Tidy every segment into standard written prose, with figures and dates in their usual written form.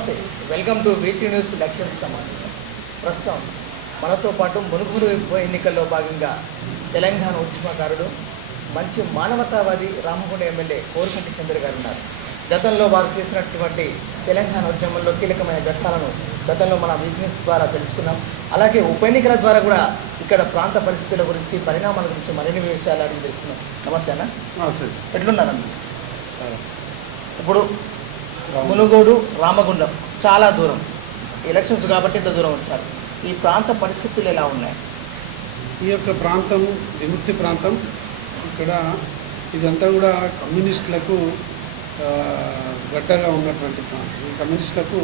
నమస్తే, welcome to V3 news లక్ష్యం సమాచారం. ప్రస్తుతం మనతో పాటు మునుగోడు ఉప ఎన్నికల్లో భాగంగా తెలంగాణ ఉద్యమకారుడు, మంచి మానవతావాది రామగుండ ఎమ్మెల్యే కోరుకంటి చంద్ర గారు ఉన్నారు. గతంలో వారు చేసినటువంటి తెలంగాణ ఉద్యమంలో కీలకమైన ఘట్టాలను గతంలో మన V3 న్యూస్ ద్వారా తెలుసుకున్నాం. అలాగే ఉప ఎన్నికల ద్వారా కూడా ఇక్కడ ప్రాంత పరిస్థితుల గురించి, పరిణామాల గురించి మరిన్ని విషయాలు అడిగి తెలుసుకున్నాం. నమస్తే అన్న. నమస్తే. ఎట్లున్నారన్న? ఇప్పుడు మునుగోడు రామగుండం చాలా దూరం, ఎలక్షన్స్ కాబట్టి ఇంత దూరం వచ్చారు. ఈ ప్రాంత పరిస్థితులు ఎలా ఉన్నాయి? ఈ యొక్క ప్రాంతం విముక్తి ప్రాంతం. ఇక్కడ ఇదంతా కూడా కమ్యూనిస్టులకు గడ్డగా ఉన్నటువంటి ప్రాంతం. ఈ కమ్యూనిస్టులకు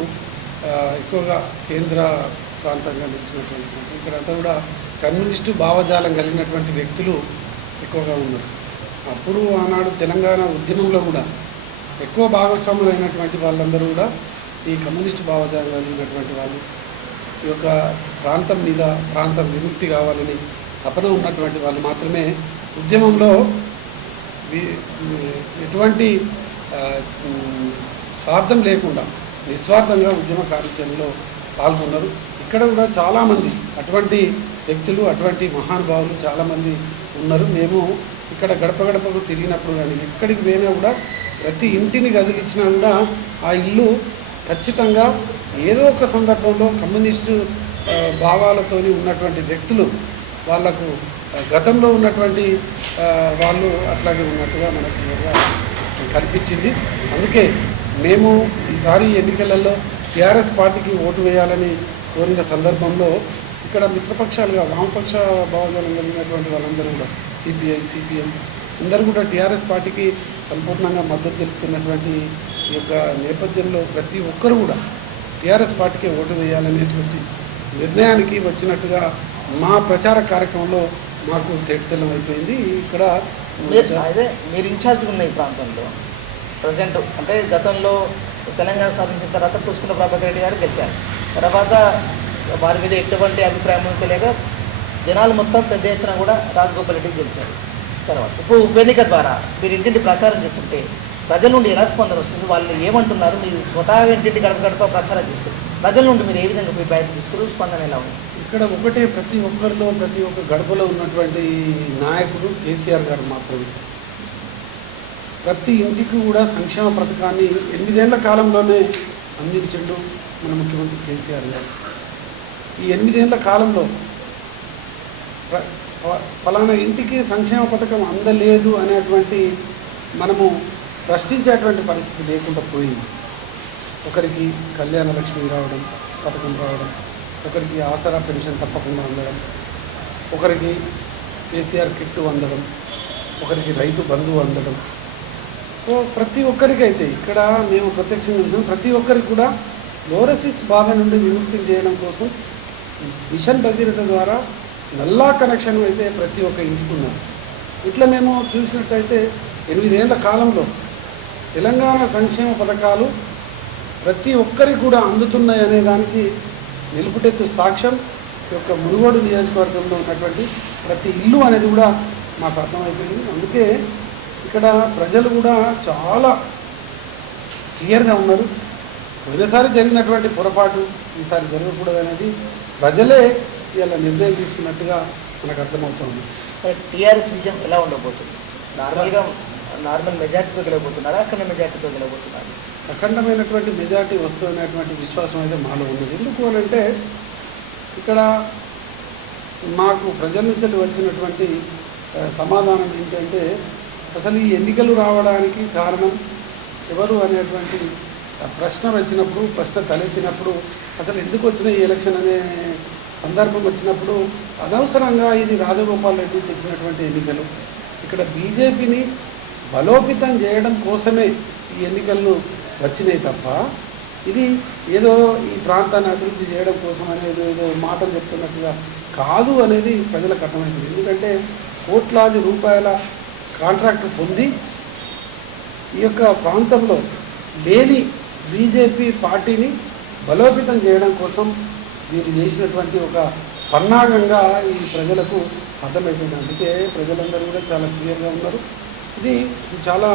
ఎక్కువగా కేంద్ర ప్రాంతంగా నిలిచినటువంటి ప్రాంతం. ఇక్కడంతా కూడా కమ్యూనిస్టు భావజాలం కలిగినటువంటి వ్యక్తులు ఎక్కువగా ఉన్నారు. అప్పుడు ఆనాడు తెలంగాణ ఉద్యమంలో కూడా ఎక్కువ భాగస్వాములైనటువంటి వాళ్ళందరూ కూడా ఈ కమ్యూనిస్టు భావజాలం కలిగినటువంటి వాళ్ళు. ఈ యొక్క ప్రాంతం మీద ప్రాంతం విముక్తి కావాలని తపన ఉన్నటువంటి వాళ్ళు మాత్రమే ఉద్యమంలో ఎటువంటి స్వార్థం లేకుండా నిస్వార్థంగా ఉద్యమ కార్యాచరణలో పాల్గొన్నారు. ఇక్కడ కూడా చాలామంది అటువంటి వ్యక్తులు, అటువంటి మహానుభావులు చాలామంది ఉన్నారు. మేము ఇక్కడ గడప గడపకు తిరిగినప్పుడు కానీ ఎక్కడికి పోయినా కూడా ప్రతి ఇంటిని గదిలిచ్చినా కూడా ఆ ఇల్లు ఖచ్చితంగా ఏదో ఒక సందర్భంలో కమ్యూనిస్టు భావాలతో ఉన్నటువంటి వ్యక్తులు, వాళ్లకు గతంలో ఉన్నటువంటి వాళ్ళు అట్లాగే ఉన్నట్టుగా మనకు కనిపించింది. అందుకే మేము ఈసారి ఎన్నికలలో టీఆర్ఎస్ పార్టీకి ఓటు వేయాలని కోరిన సందర్భంలో ఇక్కడ మిత్రపక్షాలుగా వామపక్ష భావజాలం కలిగినటువంటి వాళ్ళందరూ కూడా సిపిఐ, సిపిఎం అందరూ కూడా టీఆర్ఎస్ పార్టీకి సంపూర్ణంగా మద్దతు తెలుపుతున్నటువంటి ఈ యొక్క నేపథ్యంలో ప్రతి ఒక్కరు కూడా టీఆర్ఎస్ పార్టీకి ఓటు వేయాలనేటువంటి నిర్ణయానికి వచ్చినట్టుగా మా ప్రచార కార్యక్రమంలో మాకు తేటతెల్లం అయిపోయింది. ఇక్కడ అదే మీరు ఇన్ఛార్జ్ ఉన్న ఈ ప్రాంతంలో ప్రజెంట్ అంటే గతంలో తెలంగాణ సాధించిన తర్వాత పుష్కర ప్రభాకర్ రెడ్డి గారు గెలిచారు. తర్వాత వారి మీద ఎటువంటి అభిప్రాయం తెలియక జనాలు మొత్తం పెద్ద ఎత్తున కూడా రాజగోపాల్ రెడ్డికి గెలిచారు. తర్వాత ఇప్పుడు ఉప ఎన్నిక ద్వారా మీరు ఇంటింటి ప్రచారం చేస్తుంటే ప్రజల నుండి ఎలా స్పందన వస్తుంది? వాళ్ళు ఏమంటున్నారు? మీరు స్వతహాగా ఇంటింటి గడప గడప ప్రచారం చేస్తారు, ప్రజల నుండి మీరు ఏ విధంగా అభిప్రాయం తీసుకుని స్పందన ఎలా ఉంది? ఇక్కడ ఒకటే, ప్రతి ఒక్కరిలో ప్రతి ఒక్క గడపలో ఉన్నటువంటి నాయకుడు కేసీఆర్ గారు మాత్రమే. ప్రతి ఇంటికి కూడా సంక్షేమ పథకాన్ని 8 ఏళ్ల కాలంలోనే అందించిండు మన ముఖ్యమంత్రి కేసీఆర్ గారు. ఈ 8 ఏళ్ల కాలంలో ఫలానా ఇంటికి సంక్షేమ పథకం అందలేదు అనేటువంటి మనము ప్రశ్నించేటువంటి పరిస్థితి లేకుండా పోయింది. ఒకరికి కళ్యాణ లక్ష్మి రావడం, పథకం రావడం, ఒకరికి ఆసరా పెన్షన్ తప్పకుండా అందడం, ఒకరికి కేసీఆర్ కిట్టు అందడం, ఒకరికి రైతు బంధువు అందడం. ప్రతి ఒక్కరికైతే ఇక్కడ మేము ప్రత్యక్షంగా చూసాం. ప్రతి ఒక్కరికి కూడా ఫ్లోరోసిస్ బాధ నుండి విముక్తి చేయడం కోసం మిషన్ భగీరథ ద్వారా నల్లా కనెక్షన్ అయితే ప్రతి ఒక్క ఇంటికి ఉన్నారు. ఇట్లా మేము చూసినట్టయితే 8 ఏళ్ల కాలంలో తెలంగాణ సంక్షేమ పథకాలు ప్రతి ఒక్కరికి కూడా అందుతున్నాయి అనే దానికి నిలుపుటెత్తు సాక్ష్యం ఈ యొక్క మునుగోడు నియోజకవర్గంలో ఉన్నటువంటి ప్రతి ఇల్లు అనేది కూడా మాకు అర్థమైపోయింది. అందుకే ఇక్కడ ప్రజలు కూడా చాలా క్లియర్గా ఉన్నారు. పోయినసారి జరిగినటువంటి పొరపాటు ఈసారి జరగకూడదు అనేది ప్రజలే ఇలా నిర్ణయం తీసుకున్నట్టుగా మనకు అర్థమవుతుంది. టీఆర్ఎస్ విజయం ఎలా ఉండబోతుంది? నార్మల్ మెజార్టీతో గెలవబోతున్నారా, అఖండ మెజార్టీతో గెలవబోతున్నారు? అఖండమైనటువంటి మెజార్టీ వస్తున్నటువంటి విశ్వాసం అయితే మాలో ఉన్నది. ఎందుకు అని అంటే ఇక్కడ మాకు ప్రజల నుంచి వచ్చినటువంటి సమాధానం ఏంటంటే, అసలు ఈ ఎన్నికలు రావడానికి కారణం ఎవరు అనేటువంటి ప్రశ్న వచ్చినప్పుడు, ప్రశ్న తలెత్తినప్పుడు, అసలు ఎందుకు వచ్చిన ఈ ఎలక్షన్ అనే సందర్భం వచ్చినప్పుడు అనవసరంగా ఇది రాజగోపాల్ రెడ్డి తెచ్చినటువంటి ఎన్నికలు, ఇక్కడ బీజేపీని బలోపేతం చేయడం కోసమే ఈ ఎన్నికలు వచ్చినాయి తప్ప ఇది ఏదో ఈ ప్రాంతాన్ని అభివృద్ధి చేయడం కోసం అనేది ఏదో మాటలు చెప్తున్నట్టుగా కాదు అనేది ప్రజలకు అర్థమైంది. ఎందుకంటే కోట్లాది రూపాయల కాంట్రాక్ట్ పొంది ఈ యొక్క ప్రాంతంలో లేని బీజేపీ పార్టీని బలోపేతం చేయడం కోసం వీరు చేసినటువంటి ఒక పన్నాగంగా ఈ ప్రజలకు అర్థమైపోయింది. అందుకే ప్రజలందరూ కూడా చాలా క్లియర్గా ఉన్నారు. ఇది చాలా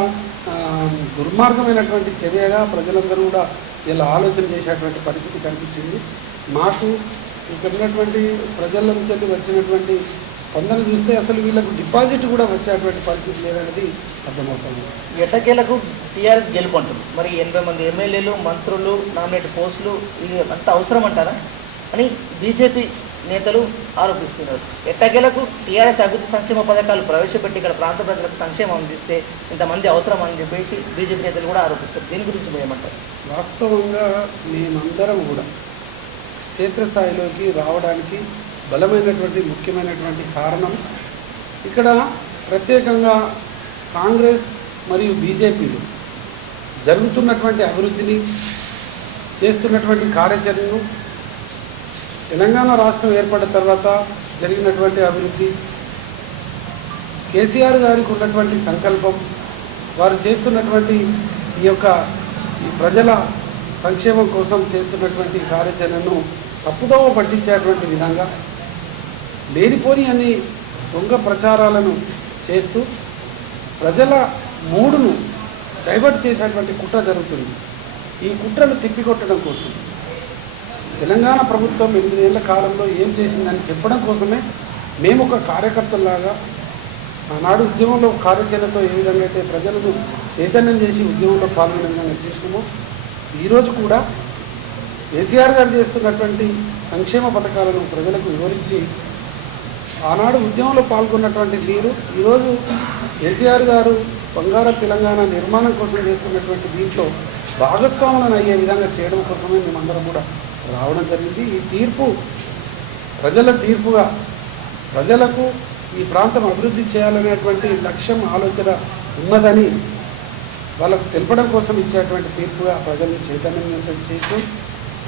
దుర్మార్గమైనటువంటి చర్యగా ప్రజలందరూ కూడా ఇలా ఆలోచన చేసేటువంటి పరిస్థితి కనిపించింది. మాకు ఇక్కడ ఉన్నటువంటి ప్రజల నుంచి వచ్చినటువంటి స్పందన చూస్తే అసలు వీళ్ళకు డిపాజిట్ కూడా వచ్చేటువంటి పరిస్థితి లేదనేది అర్థమవుతుంది. ఎట్టకేలకు టీఆర్ఎస్ గెలుపంటుంది. మరి 80 మంది ఎమ్మెల్యేలు, మంత్రులు, నామినేట్ పోస్టులు ఇది అంత అవసరం అంటారా అని బీజేపీ నేతలు ఆరోపిస్తున్నారు. ఎట్టకేలకు టీఆర్ఎస్ అభివృద్ధి సంక్షేమ పథకాలు ప్రవేశపెట్టి ఇక్కడ ప్రాంత ప్రజలకు సంక్షేమం అందిస్తే ఇంతమంది అవసరం అని చెప్పేసి బీజేపీ నేతలు కూడా ఆరోపిస్తారు. దీని గురించి మీరు ఏమంటారు? వాస్తవంగా మేమందరం కూడా క్షేత్రస్థాయిలోకి రావడానికి బలమైనటువంటి ముఖ్యమైనటువంటి కారణం ఇక్కడ ప్రత్యేకంగా కాంగ్రెస్ మరియు బీజేపీలు జరుగుతున్నటువంటి అభివృద్ధిని, చేస్తున్నటువంటి కార్యాచరణను, తెలంగాణ రాష్ట్రం ఏర్పడిన తర్వాత జరిగినటువంటి అభివృద్ధి, కేసీఆర్ గారికి ఉన్నటువంటి సంకల్పం, వారు చేస్తున్నటువంటి ఈ ప్రజల సంక్షేమం కోసం చేస్తున్నటువంటి కార్యాచరణను తప్పుదోవ పట్టించేటువంటి విధంగా లేనిపోని అన్ని దొంగ ప్రచారాలను చేస్తూ ప్రజల మూడును డైవర్ట్ చేసేటువంటి కుట్ర జరుగుతుంది. ఈ కుట్రను తిప్పికొట్టడం కోసం తెలంగాణ ప్రభుత్వం 8 ఏళ్ల కాలంలో ఏం చేసిందని చెప్పడం కోసమే మేము ఒక కార్యకర్తలాగా ఆనాడు ఉద్యమంలో కార్యాచరణతో ఏ విధంగా అయితే ప్రజలను చైతన్యం చేసి ఉద్యమంలో పాల్గొనే విధంగా చేసినామో ఈరోజు కూడా కేసీఆర్ గారు చేస్తున్నటువంటి సంక్షేమ పథకాలను ప్రజలకు వివరించి ఆనాడు ఉద్యమంలో పాల్గొన్నటువంటి మీరు ఈరోజు కేసీఆర్ గారు బంగారు తెలంగాణ నిర్మాణం కోసం చేస్తున్నటువంటి దీంట్లో భాగస్వాములను అయ్యే విధంగా చేయడం కోసమే మేమందరం కూడా రావడం జరిగింది. ఈ తీర్పు ప్రజల తీర్పుగా ప్రజలకు ఈ ప్రాంతం అభివృద్ధి చేయాలనేటువంటి లక్ష్యం, ఆలోచన ఉన్నదని వాళ్ళకు తెలపడం కోసం ఇచ్చేటువంటి తీర్పుగా ప్రజలను చైతన్యవంతం చేస్తూ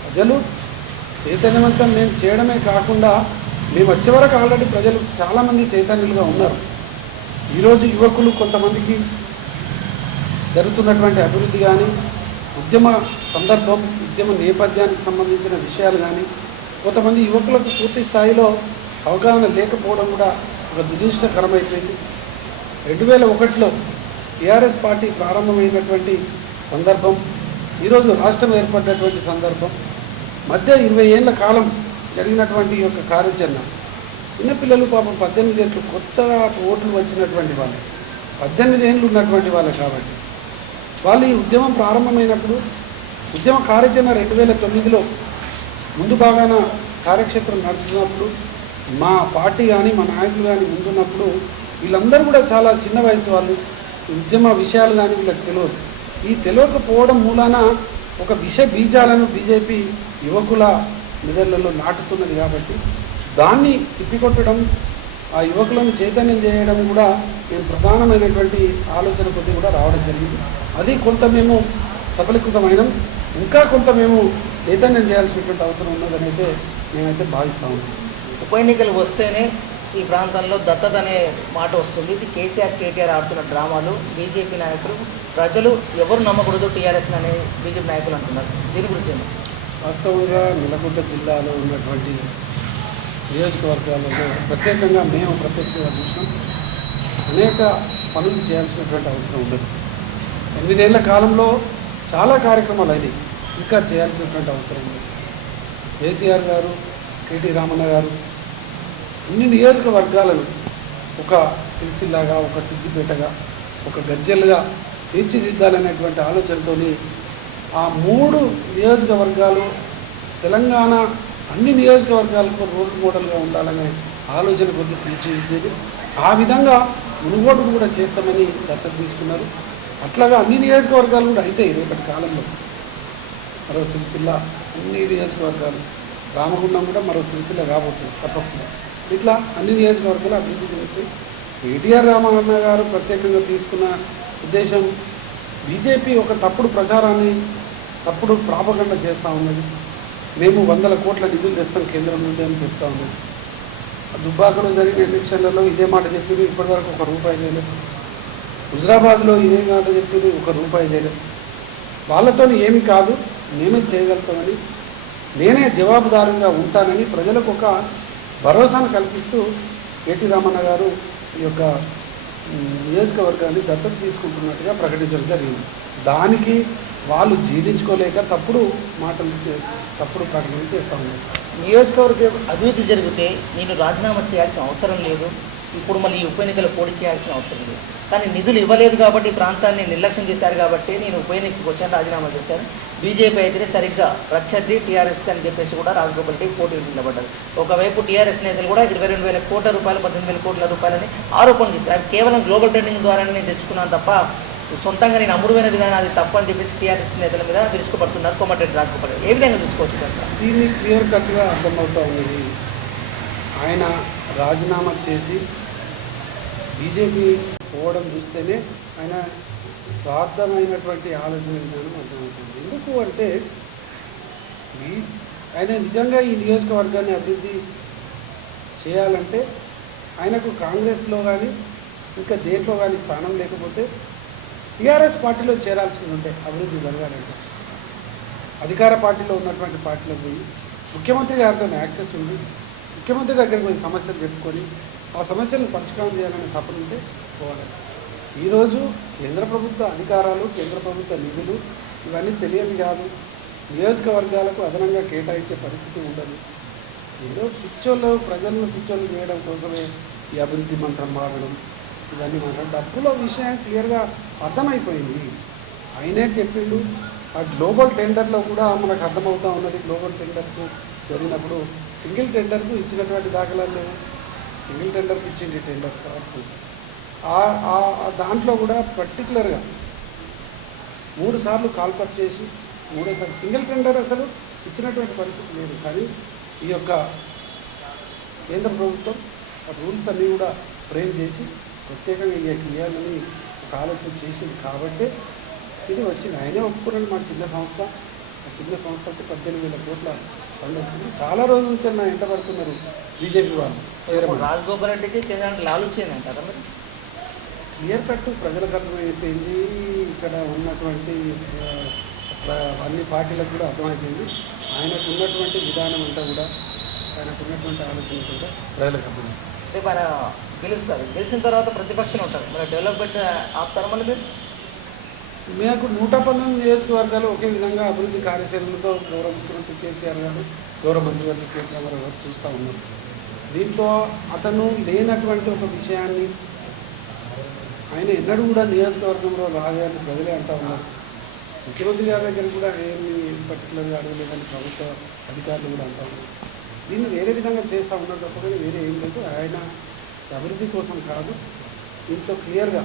ప్రజలు చైతన్యవంతం మేము చేయడమే కాకుండా మేము వచ్చే వరకు ఆల్రెడీ ప్రజలు చాలామంది చైతన్యులుగా ఉన్నారు. ఈరోజు యువకులు కొంతమందికి జరుగుతున్నటువంటి అభివృద్ధి కానీ, ఉద్యమ సందర్భం, ఉద్యమ నేపథ్యానికి సంబంధించిన విషయాలు కానీ కొంతమంది యువకులకు పూర్తి స్థాయిలో అవగాహన లేకపోవడం కూడా ఒక దురదృష్టకరమైపోయింది. 2001లో టీఆర్ఎస్ పార్టీ ప్రారంభమైనటువంటి సందర్భం, ఈరోజు రాష్ట్రం ఏర్పడినటువంటి సందర్భం మధ్య 20 ఏళ్ల కాలం జరిగినటువంటి యొక్క కార్యాచరణ చిన్నపిల్లలు పాపం 18 ఏళ్ళు కొత్తగా ఓట్లు వచ్చినటువంటి వాళ్ళు 18 ఏళ్ళు ఉన్నటువంటి వాళ్ళు కాబట్టి వాళ్ళు ఈ ఉద్యమం ప్రారంభమైనప్పుడు ఉద్యమ కార్యాచరణ 2009లో ముందు భాగాన కార్యక్షేత్రం నడుస్తున్నప్పుడు మా పార్టీ కానీ మా నాయకులు కానీ ముందున్నప్పుడు వీళ్ళందరూ కూడా చాలా చిన్న వయసు వాళ్ళు, ఉద్యమ విషయాలు కానీ వీళ్ళకి తెలియదు. ఈ తెలియకపోవడం మూలాన ఒక విష బీజాలను బీజేపీ యువకుల మెదళ్లలో నాటుతున్నది కాబట్టి దాన్ని తిప్పికొట్టడం, ఆ యువకులను చైతన్యం చేయడం కూడా మేము ప్రధానమైనటువంటి ఆలోచన కొద్ది కూడా రావడం జరిగింది. అది కొంత మేము సఫలీకృతమైన ఇంకా కొంత మేము చైతన్యం చేయాల్సినటువంటి అవసరం ఉన్నదని అయితే మేమైతే భావిస్తూ ఉన్నాం. ఉప ఎన్నికలు వస్తేనే ఈ ప్రాంతంలో దత్తత అనే మాట వస్తుంది. ఇది కేసీఆర్, కేటీఆర్ ఆడుతున్న డ్రామాలు. బీజేపీ నాయకులు ప్రజలు ఎవరు నమ్మకూడదు టీఆర్ఎస్ అనే బీజేపీ నాయకులు అంటున్నారు. దీని గురించి వాస్తవంగా నల్లగొండ జిల్లాలో ఉన్నటువంటి నియోజకవర్గాలలో ప్రత్యేకంగా మేము ప్రత్యక్షంగా చూసినాం. అనేక పనులు చేయాల్సినటువంటి అవసరం ఉండదు. 8 ఏళ్ల కాలంలో చాలా కార్యక్రమాలు అయినాయి, ఇంకా చేయాల్సినటువంటి అవసరం ఉంది. కేసీఆర్ గారు, కేటీ రామన్న గారు అన్ని నియోజకవర్గాలను ఒక సిరిసిల్లగా, ఒక సిద్దిపేటగా, ఒక గజ్జెలుగా తీర్చిదిద్దాలనేటువంటి ఆలోచనతో ఆ 3 నియోజకవర్గాలు తెలంగాణ అన్ని నియోజకవర్గాలకు రోల్ మోడల్గా ఉండాలనే ఆలోచన కొద్ది తీర్చిదిద్దేది. ఆ విధంగా మునుగోడు కూడా చేస్తామని దత్తత తీసుకున్నారు. అట్లాగా అన్ని నియోజకవర్గాలు కూడా అయితే రేపటి కాలంలో మరో సిరిసిల్ల, అన్ని నియోజకవర్గాలు, రామగుండం కూడా మరో సిరిసిల్ల కాబోతుంది తప్పకుండా. ఇట్లా అన్ని నియోజకవర్గాలు అభివృద్ధి చెందుతాయి. కేటీఆర్ రామన్న గారు ప్రత్యేకంగా తీసుకున్న ఉద్దేశం బీజేపీ ఒక తప్పుడు ప్రచారాన్ని, తప్పుడు ప్రాపగండ చేస్తూ ఉన్నది. మేము 100 కోట్ల నిధులు తెస్తాం కేంద్రం నుండి అని చెప్తా ఉన్నది. దుబ్బాకలో జరిగిన ఎలక్షన్లలో ఇదే మాట చెప్పారు, ఇప్పటివరకు 1 రూపాయి చేయలేదు. హుజరాబాద్లో ఇదే మాట చెప్పారు, 1 రూపాయి చేయలేదు. వాళ్ళతో ఏమి కాదు, మేమే చేయగలుగుతామని, నేనే జవాబుదారుగా ఉంటానని ప్రజలకు ఒక భరోసాను కల్పిస్తూ కేటీ రామన్న గారు ఈ యొక్క నియోజకవర్గాన్ని దత్తత తీసుకుంటున్నట్టుగా ప్రకటించడం జరిగింది. దానికి వాళ్ళు జీర్ణించుకోలేక తప్పుడు మాటలు తప్పుడు ప్రకటనలు చేస్తూ ఉన్నారు. నియోజకవర్గ అభివృద్ధి జరిగితే నేను రాజీనామా చేయాల్సిన అవసరం లేదు, ఇప్పుడు మళ్ళీ ఈ ఉప ఎన్నికలు పోటీ చేయాల్సిన అవసరం లేదు. కానీ నిధులు ఇవ్వలేదు కాబట్టి ఈ ప్రాంతాన్ని నిర్లక్ష్యం చేశారు కాబట్టి నేను ఉప ఎన్నికకు వచ్చాను, రాజీనామా చేశాను. బీజేపీ అయితేనే సరిగ్గా ప్రత్యర్థి టీఆర్ఎస్కి అని చెప్పేసి కూడా రాజగోపాల్ రెడ్డి పోటీ నిలబడ్డారు. ఒకవైపు టీఆర్ఎస్ నేతలు కూడా 22,000 కోట్ల రూపాయలు 18,000 కోట్ల రూపాయలని ఆరోపణలు చేశారు. అవి కేవలం గ్లోబల్ ట్రెండింగ్ ద్వారానే నేను తెచ్చుకున్నాను తప్ప సొంతంగా నేను అమ్ముడుమైన విధానం అది తప్పు అని చెప్పేసి టీఆర్ఎస్ నేతల మీద విరుచుకుపడుతున్నారు కోమటిరెడ్డి రాజగోపాల్ రెడ్డి. ఏ విధంగా చూసుకోవచ్చు కనుక దీన్ని క్లియర్ కట్గా అర్థమవుతూ ఉన్నది. ఆయన రాజీనామా చేసి బీజేపీ పోవడం చూస్తేనే ఆయన స్వార్థమైనటువంటి ఆలోచన విధానం అర్థమవుతుంది. ఎందుకు అంటే ఆయన నిజంగా ఈ నియోజకవర్గాన్ని అభివృద్ధి చేయాలంటే ఆయనకు కాంగ్రెస్లో కానీ ఇంకా దేంట్లో కానీ స్థానం లేకపోతే టీఆర్ఎస్ పార్టీలో చేరాల్సింది ఉంటే అభివృద్ధి జరగాలంటే అధికార పార్టీలో ఉన్నటువంటి పార్టీలో పోయి ముఖ్యమంత్రి గారితో యాక్సెస్ ఉంది, ముఖ్యమంత్రి దగ్గరికి పోయి సమస్యలు చెప్పుకొని ఆ సమస్యలను పరిష్కారం చేయాలనే తపన ఉంటే పోవాలి. ఈరోజు కేంద్ర ప్రభుత్వ అధికారాలు, కేంద్ర ప్రభుత్వ నిధులు ఇవన్నీ తెలియదు కాదు. నియోజకవర్గాలకు అదనంగా కేటాయించే పరిస్థితి ఉండదు. ఏదో పిచ్చోళ్ళు ప్రజలను పిచ్చోళ్ళు చేయడం కోసమే ఈ అభివృద్ధి మంత్రం మారడం ఇవన్నీ మాట్లాడు. డబ్బుల విషయం క్లియర్గా అర్థమైపోయింది. ఆయనే చెప్పిండు. ఆ గ్లోబల్ టెండర్లో కూడా మనకు అర్థమవుతూ ఉన్నది. గ్లోబల్ టెండర్స్ జరిగినప్పుడు సింగిల్ టెండర్కు ఇచ్చినటువంటి దాఖలాలు లేవు. సింగిల్ టెండర్కి ఇచ్చింది టెండర్ కాబట్టి దాంట్లో కూడా పర్టికులర్గా 3 సార్లు కాల్కప్ చేసి 3సారి సింగిల్ టెండర్ అసలు ఇచ్చినటువంటి పరిస్థితి లేదు. కానీ ఈ యొక్క కేంద్ర ప్రభుత్వం రూల్స్ అన్నీ కూడా ఫ్రేమ్ చేసి ప్రత్యేకంగా ఇవ్వాలని ఒక ఆలోచన చేసింది కాబట్టి ఇది వచ్చింది. ఆయనే ఒప్పుకున్నాడు. మా చిన్న సంస్థ, ఆ చిన్న సంస్థకి 18,000 కోట్ల ఫండ్ వచ్చింది. చాలా రోజుల నుంచి నా ఎంట పడుతున్నారు బీజేపీ వాళ్ళు. రాజగోపాల్ రెడ్డికి కేంద్రానికి లాలుచేయండి అంటారా మరి? క్లియర్ కట్టు ప్రజలకు అర్థమైపోయింది. ఇక్కడ ఉన్నటువంటి అన్ని పార్టీలకు కూడా అర్థమైపోయింది. ఆయనకు ఉన్నటువంటి విధానం అంతా కూడా, ఆయనకు ఉన్నటువంటి ఆలోచన కూడా ప్రజలకు అర్థమైంది. అంటే మన గెలుస్తారు, గెలిచిన తర్వాత ప్రతిపక్షం ఉంటారు, మరి డెవలప్మెంట్ ఆపుతారా మళ్ళీ మీరు? మీకు 119 నియోజకవర్గాలు ఒకే విధంగా అభివృద్ధి కార్యాచరణలతో గౌరవ ముఖ్యమంత్రి కేసీఆర్ గారు, గౌరవ మంత్రివర్గ కేటీఆర్ గారు చూస్తూ ఉన్నారు. దీంట్లో అతను లేనటువంటి ఒక విషయాన్ని ఆయన ఎన్నడూ కూడా నియోజకవర్గంలో రాజాన్ని ప్రజలే అంటూ ఉన్నారు. ముఖ్యమంత్రి గారి దగ్గర కూడా ఏమి పర్టికులర్గా అడగలేదని ప్రభుత్వ అధికారులు కూడా అంటూ ఉన్నారు. దీన్ని వేరే విధంగా చేస్తూ ఉన్నారు తప్ప వేరే ఏం లేదు. ఆయన అభివృద్ధి కోసం కాదు. దీంట్లో క్లియర్గా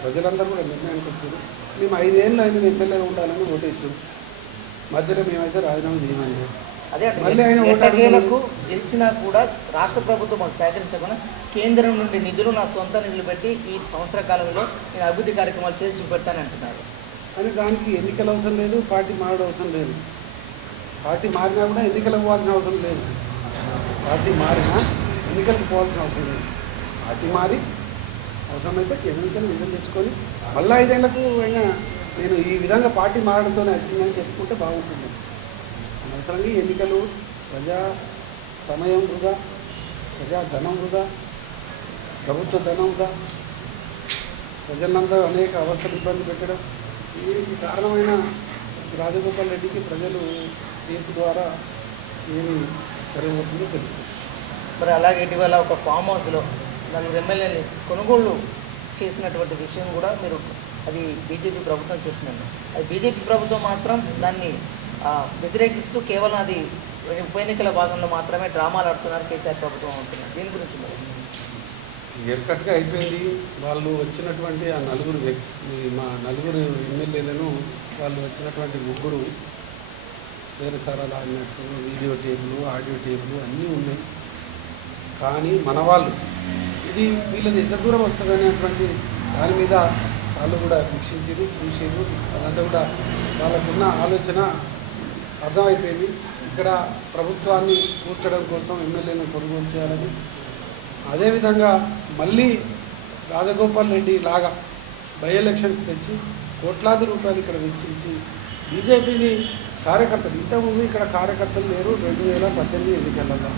ప్రజలందరూ కూడా నిర్ణయానికి వచ్చారు. మేము 5 ఏళ్ళు ఆయన ఎమ్మెల్యేగా ఉండాలని ఓటేసాం. మధ్యలో మేమైతే రాజీనామా చేయమని అదే మళ్ళీ ఆయన ఓటర్లకు గెలిచినా కూడా రాష్ట్ర ప్రభుత్వం మాకు సహకరించకుండా కేంద్రం నుండి నిధులు, నా సొంత నిధులు పెట్టి ఈ సంవత్సర కాలంలో నేను అభివృద్ధి కార్యక్రమాలు చేసి చూపెడతాను అంటున్నారు. అని దానికి ఎన్నికల అవసరం లేదు, పార్టీ మారడం అవసరం లేదు. పార్టీ మారినా కూడా ఎన్నికలకు పోవాల్సిన అవసరం లేదు. పార్టీ మారినా ఎన్నికలకు పోవాల్సిన అవసరం లేదు. పార్టీ మారి అవసరమైతే కేంద్రం నుంచి నిధులు తెచ్చుకొని మళ్ళీ 5 ఏళ్లకు అయినా నేను ఈ విధంగా పార్టీ మారడంతోనే వచ్చిందని చెప్పుకుంటే బాగుంటుంది. అనవసరంగా ఎన్నికలు, ప్రజా సమయం వృధా, ప్రజా ధనం వృధా, ప్రభుత్వ ధనం వృధా, ప్రజలందరూ అనేక అవస్థలు ఇబ్బంది పెట్టడం. దీనికి కారణమైన రాజగోపాల్ రెడ్డికి ప్రజలు తీర్పు ద్వారా ఏమి జరగబోతుందో తెలుస్తుంది. మరి అలాగే ఇటీవల ఒక ఫామ్ హౌస్లో 4 ఎమ్మెల్యేని కొనుగోలు చేసినటువంటి విషయం కూడా మీరు, అది బీజేపీ ప్రభుత్వం చేసిందండి. అది బీజేపీ ప్రభుత్వం మాత్రం దాన్ని వ్యతిరేకిస్తూ కేవలం అది ఉప ఎన్నికల భాగంలో మాత్రమే డ్రామాలు ఆడుతున్నారు కేసీఆర్ ప్రభుత్వం అంటున్నారు. దీని గురించి మరి క్లియర్ కట్గా అయిపోయింది. వాళ్ళు వచ్చినటువంటి ఆ మా నలుగురు ఎమ్మెల్యేలను వాళ్ళు వచ్చినటువంటి 3 వేరే సారాలు ఆడినట్టు వీడియో టేపులు, ఆడియో టేపులు అన్నీ ఉన్నాయి. కానీ మన వాళ్ళు ఇది వీళ్ళది ఎంత దూరం వస్తుంది అనేటువంటి దాని మీద వాళ్ళు కూడా వీక్షించారు, చూసారు. అదంతా కూడా వాళ్ళకున్న ఆలోచన అర్థమైపోయింది. ఇక్కడ ప్రభుత్వాన్ని కూర్చడం కోసం ఎమ్మెల్యేలను కొనుగోలు చేయాలని, అదేవిధంగా మళ్ళీ రాజగోపాల్ రెడ్డి లాగా బై ఎలక్షన్స్ తెచ్చి కోట్లాది రూపాయలు ఇక్కడ వెచ్చించి బీజేపీని కార్యకర్తలు, ఇంతకుముందు ఇక్కడ కార్యకర్తలు లేరు. 2018 ఎన్నికలలో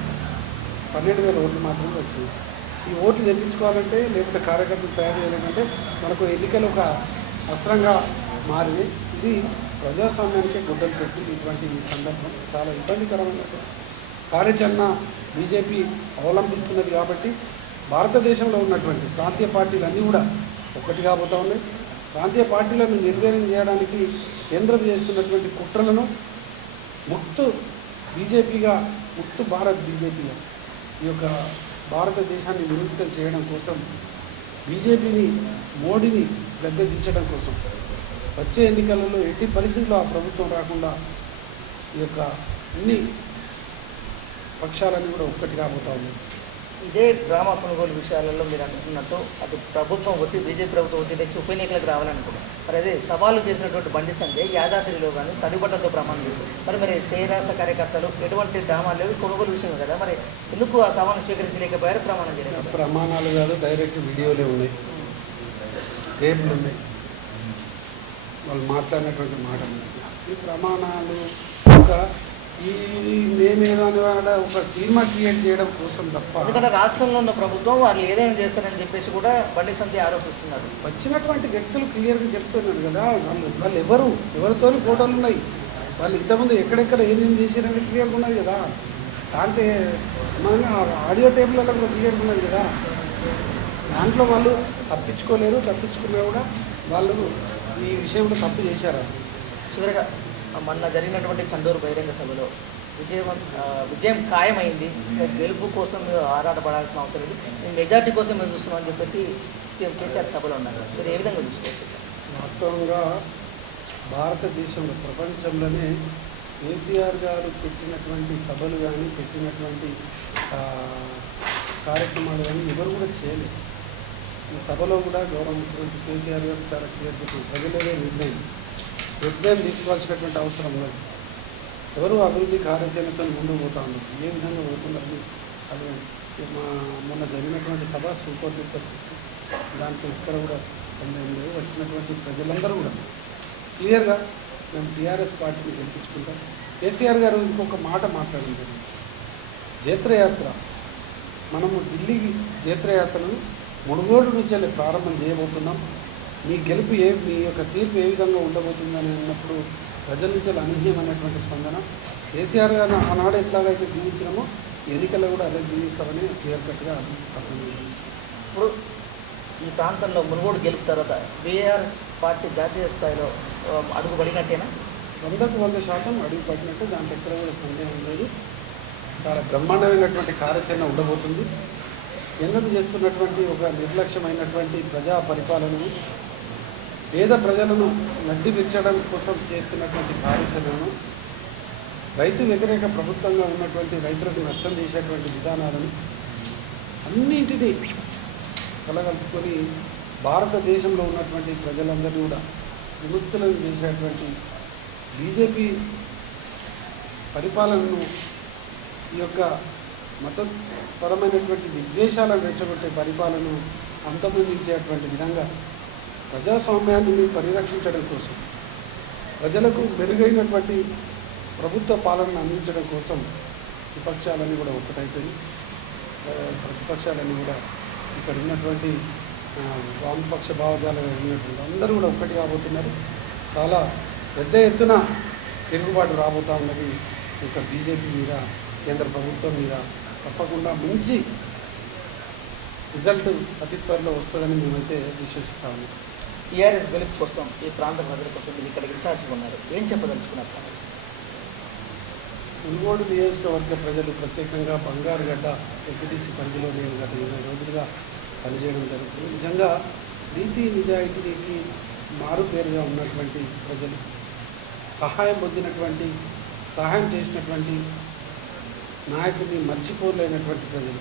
12,000 ఓట్లు మాత్రమే వచ్చింది. ఈ ఓట్లు తెప్పించుకోవాలంటే, లేకపోతే కార్యకర్తలు తయారు చేయాలంటే మనకు ఎన్నికలు ఒక అస్త్రంగా మారింది. ఈ ఇది ప్రజాస్వామ్యానికే గుడ్డలు పెట్టి ఇటువంటి సందర్భం చాలా ఇబ్బందికరమైన కార్యాచరణ బీజేపీ అవలంబిస్తున్నది. కాబట్టి భారతదేశంలో ఉన్నటువంటి ప్రాంతీయ పార్టీలన్నీ కూడా ఒక్కటి కాబోతూ ఉన్నాయి. ప్రాంతీయ పార్టీలను నిర్వీర్యం చేయడానికి కేంద్రం చేస్తున్నటువంటి కుట్రలను ముక్తు బీజేపీగా, ముక్తు భారత్ బీజేపీగా ఈ యొక్క భారతదేశాన్ని విముక్తం చేయడం కోసం, బీజేపీని, మోడీని గద్దె దించడం కోసం వచ్చే ఎన్నికలలో ఎట్టి పరిస్థితుల్లో ఆ ప్రభుత్వం రాకుండా ఈ యొక్క అన్ని పక్షాలన్నీ కూడా ఒక్కటి కాబోతూ ఉన్నాయి. ఇదే డ్రామా కొనుగోలు విషయాలలో మీరు అనుకున్నట్టు అటు ప్రభుత్వం బీజేపీ ప్రభుత్వం తెచ్చి ఉప ఎన్నికలకు రావాలనుకున్నాం. మరి అదే సవాలు చేసినటువంటి బండి సంజయ్ యాదాద్రిలో కానీ తడిబట్టతో ప్రమాణం చేస్తారు. మరి తెరాస కార్యకర్తలు ఎటువంటి డ్రామాలు లేవు, కొనుగోలు విషయం కదా, మరి ఎందుకు ఆ సవాలు స్వీకరించలేకపోయారు, ప్రమాణం చేయలేదు? ప్రమాణాలు కాదు, డైరెక్ట్ వీడియోలే ఉన్నాయి, టేపులు ఉన్నాయి, వాళ్ళు మాట్లాడినటువంటి మాటలు. ఈ ప్రమాణాలు ఒక ఈ మేమేదో అనేవాడ ఒక సినిమా క్రియేట్ చేయడం కోసం తప్ప. ఎందుకంటే రాష్ట్రంలో ఉన్న ప్రభుత్వం వాళ్ళు ఏదైనా చేస్తారని చెప్పేసి కూడా బండి సంజయ్ ఆరోపిస్తున్నారు. వచ్చినటువంటి వ్యక్తులు క్లియర్గా చెప్తున్నారు కదా, వాళ్ళు ఎవరితో ఫోటోలు ఉన్నాయి, వాళ్ళు ఇంతకుముందు ఎక్కడెక్కడ ఏమేమి చేశారని క్లియర్గా ఉన్నది కదా. దాంట్లో మన ఆడియో టేబుల్లో కూడా క్లియర్గా ఉన్నది కదా. దాంట్లో వాళ్ళు తప్పించుకున్నా కూడా వాళ్ళు ఈ విషయంలో తప్పు చేశారు. చివరిగా మొన్న జరిగినటువంటి చండూరు బహిరంగ సభలో విజయం ఖాయమైంది. గెలుపు కోసం ఆరాటపడాల్సిన అవసరం లేదు, మేము మెజార్టీ కోసం మేము చూస్తున్నామని చెప్పేసి సీఎం కేసీఆర్ సభలో ఉన్నారు. మీరు ఏ విధంగా చూసుకోవచ్చు? వాస్తవంగా భారతదేశంలో, ప్రపంచంలోనే కేసీఆర్ గారు పెట్టినటువంటి సభలు కానీ, పెట్టినటువంటి కార్యక్రమాలు కానీ ఎవరు కూడా చేయలేదు. ఈ సభలో కూడా గౌరవ ముఖ్యమంత్రి కేసీఆర్ గారు చాలా క్లియర్ చెప్పారు, ప్రజలదే నిర్ణయం తీసుకోవాల్సినటువంటి అవసరం లేదు. ఎవరు అభివృద్ధి కార్యాచరణతో ముందుకు పోతా ఉన్నారు, ఏ విధంగా పోతున్నారు. అది మొన్న జరిగినటువంటి సభ సూపర్ డూపర్, దాంట్లో ఇక్కడ కూడా సందేహం లేదు. వచ్చినటువంటి ప్రజలందరూ కూడా క్లియర్గా మేము టీఆర్ఎస్ పార్టీని గెలిపించుకుంటాం. కేసీఆర్ గారు ఇంకొక మాట మాట్లాడింది, జైత్రయాత్ర, మనము ఢిల్లీ జైత్రయాత్రను మునుగోడు నుంచి ప్రారంభం చేయబోతున్నాం. మీ గెలుపు మీ యొక్క తీర్పు ఏ విధంగా ఉండబోతుందని అన్నప్పుడు ప్రజల నుంచి అనూహ్యమైనటువంటి స్పందన. కేసీఆర్ గారు ఆనాడు ఎట్లాగైతే దీవించినామో ఎన్నికల్లో కూడా అదే దీవిస్తామని క్లియర్ కట్గా అర్థమైంది. ఇప్పుడు ఈ ప్రాంతంలో మునుగోడు గెలుపు తర్వాత బీఆర్ఎస్ పార్టీ జాతీయ స్థాయిలో అడుగుపడినట్టేనా? 100% అడుగుపడినట్టు, దాంట్లో ఎక్కడ కూడా సందేహం లేదు. చాలా బ్రహ్మాండమైనటువంటి కార్యాచరణ ఉండబోతుంది. ఎన్నడూ చేస్తున్నటువంటి ఒక నిర్లక్ష్యమైనటువంటి ప్రజా పరిపాలనను, పేద ప్రజలను నడ్డి విచ్చడం కోసం చేస్తున్నటువంటి కార్యాచరణను, రైతు వ్యతిరేక ప్రభుత్వంగా ఉన్నటువంటి రైతులకు నష్టం చేసేటువంటి విధానాలను అన్నింటినీ కలగలుపుకొని భారతదేశంలో ఉన్నటువంటి ప్రజలందరినీ కూడా విముక్తులను చేసేటువంటి బీజేపీ పరిపాలనను, ఈ యొక్క మతపరమైనటువంటి విద్వేషాలను రెచ్చగొట్టే పరిపాలనను అంతమొందించేటువంటి విధంగా ప్రజాస్వామ్యాన్ని పరిరక్షించడం కోసం, ప్రజలకు మెరుగైనటువంటి ప్రభుత్వ పాలనను అందించడం కోసం విపక్షాలన్నీ కూడా ఒక్కటైపోయి, ప్రతిపక్షాలన్నీ కూడా ఇక్కడ ఉన్నటువంటి వామపక్ష భావజాలం ఉన్నటువంటి అందరూ కూడా ఒక్కటి కాబోతున్నారు. చాలా పెద్ద ఎత్తున తిరుగుబాటు రాబోతూ ఉన్నది ఇక బీజేపీ మీద, కేంద్ర ప్రభుత్వం మీద. తప్పకుండా మంచి రిజల్ట్ అతి త్వరలో వస్తుందని మేమైతే విశ్వసిస్తా ఉన్నాం. టీఆర్ఎస్ గెలుపు కోసం, ఈ ప్రాంత ప్రజల కోసం మీరు ఇక్కడ ఇన్ఛార్జ్గా ఉన్నారు, ఏం చెప్పదలుచుకున్నారు? మునుగోడు నియోజకవర్గ ప్రజలు, ప్రత్యేకంగా బంగారుగడ్డ ఎంపీటీసీ పరిధిలో నేను గత 20 రోజులుగా పనిచేయడం జరుగుతుంది. నిజంగా నీతి నిజాయితీకి మారుపేరుగా ఉన్నటువంటి ప్రజలు, సహాయం చేసినటువంటి నాయకుడిని మర్చిపోలేనటువంటి ప్రజలు,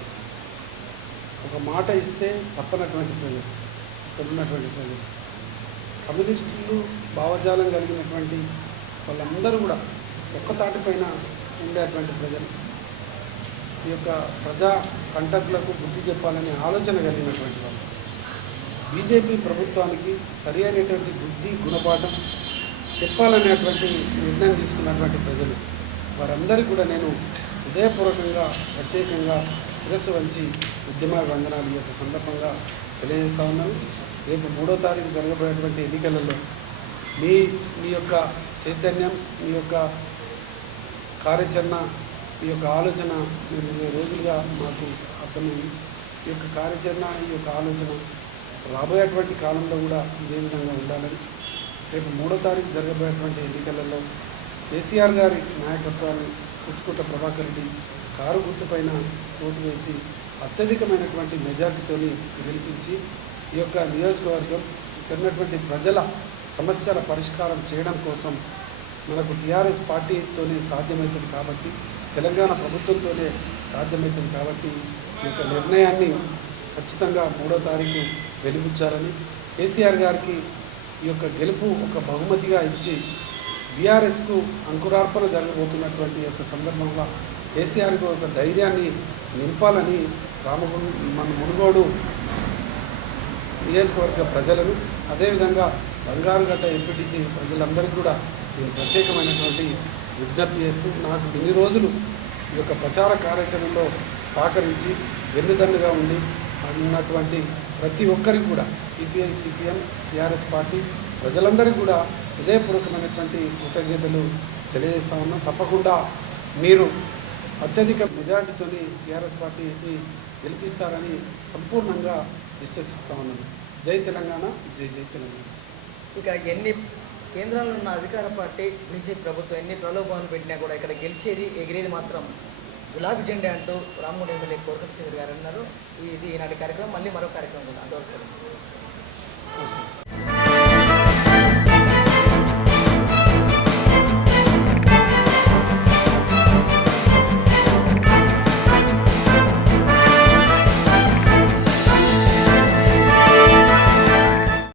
ఒక మాట ఇస్తే తప్పనటువంటి ప్రజలు, ఇక్కడ ఉన్నటువంటి ప్రజలు, కమ్యూనిస్టులు భావజాలం కలిగినటువంటి వాళ్ళందరూ కూడా ఒక్కతాటిపైన ఉండేటువంటి ప్రజలు, ఈ యొక్క ప్రజా కంటకులకు బుద్ధి చెప్పాలనే ఆలోచన కలిగినటువంటి వాళ్ళు, బీజేపీ ప్రభుత్వానికి సరి అయినటువంటి బుద్ధి గుణపాఠం చెప్పాలనేటువంటి నిర్ణయం తీసుకున్నటువంటి ప్రజలు, వారందరికీ కూడా నేను హృదయపూర్వకంగా ప్రత్యేకంగా శిరస్సు వంచి ఉద్యమాభివందనాలు ఈ యొక్క సందర్భంగా తెలియజేస్తూ ఉన్నాను. రేపు 3వ తారీఖు జరగబోయేటువంటి ఎన్నికలలో మీ మీ యొక్క చైతన్యం, మీ యొక్క కార్యాచరణ, ఈ యొక్క ఆలోచన మీరు 20 రోజులుగా మాకు అర్థమైంది. ఈ యొక్క కార్యాచరణ, ఈ యొక్క ఆలోచన రాబోయేటువంటి కాలంలో కూడా ఇదే విధంగా ఉండాలని, రేపు 3వ తారీఖు జరగబోయేటువంటి ఎన్నికలలో కేసీఆర్ గారి నాయకత్వాన్ని పుచ్చుకుంట ప్రభాకర్ రెడ్డి కారు గుర్తుపైన ఓటు వేసి అత్యధికమైనటువంటి మెజార్టీతో గెలిపించి ఈ యొక్క నియోజకవర్గం ఇక్కడ ఉన్నటువంటి ప్రజల సమస్యల పరిష్కారం చేయడం కోసం మనకు టీఆర్ఎస్ పార్టీతోనే సాధ్యమవుతుంది కాబట్టి, తెలంగాణ ప్రభుత్వంతోనే సాధ్యమవుతుంది కాబట్టి ఈ యొక్క నిర్ణయాన్ని ఖచ్చితంగా 3వ తారీఖు వెలిగించాలని, కేసీఆర్ గారికి ఈ యొక్క గెలుపు ఒక బహుమతిగా ఇచ్చి బీఆర్ఎస్కు అంకురార్పణ జరగబోతున్నటువంటి యొక్క సందర్భంగా కేసీఆర్కు ఒక ధైర్యాన్ని నింపాలని మన మునుగోడు నియోజకవర్గ ప్రజలను, అదేవిధంగా బంగారుగడ్డ ఎంపీటీసీ ప్రజలందరికీ కూడా నేను ప్రత్యేకమైనటువంటి విజ్ఞప్తి చేస్తూ, నాకు ఇన్ని రోజులు ఈ యొక్క ప్రచార కార్యాచరణలో సహకరించి వెన్నుదన్నుగా ఉండి ఉన్నటువంటి ప్రతి ఒక్కరికి కూడా సిపిఐ, సిపిఎం, టీఆర్ఎస్ పార్టీ ప్రజలందరికీ కూడా హృదయపూర్వకమైనటువంటి కృతజ్ఞతలు తెలియజేస్తా ఉన్నాం. తప్పకుండా మీరు అత్యధిక మెజార్టీతో టీఆర్ఎస్ పార్టీని గెలిపిస్తారని సంపూర్ణంగా విశ్వసిస్తా ఉన్నాను. జై తెలంగాణ, జై జై తెలంగాణ. ఇక ఎన్ని కేంద్రంలో ఉన్న అధికార పార్టీ నుంచి ప్రభుత్వం ఎన్ని ప్రలోభాలు పెట్టినా కూడా ఇక్కడ గెలిచేది, ఎగిరేది మాత్రం గులాబీ జెండా అంటూ రామ్మోహన్ ఎమ్మెల్యే కోరకంటి చంద్ర గారు అన్నారు. ఇది ఈనాటి కార్యక్రమం. మళ్ళీ మరో కార్యక్రమం కూడా అంతవరకు.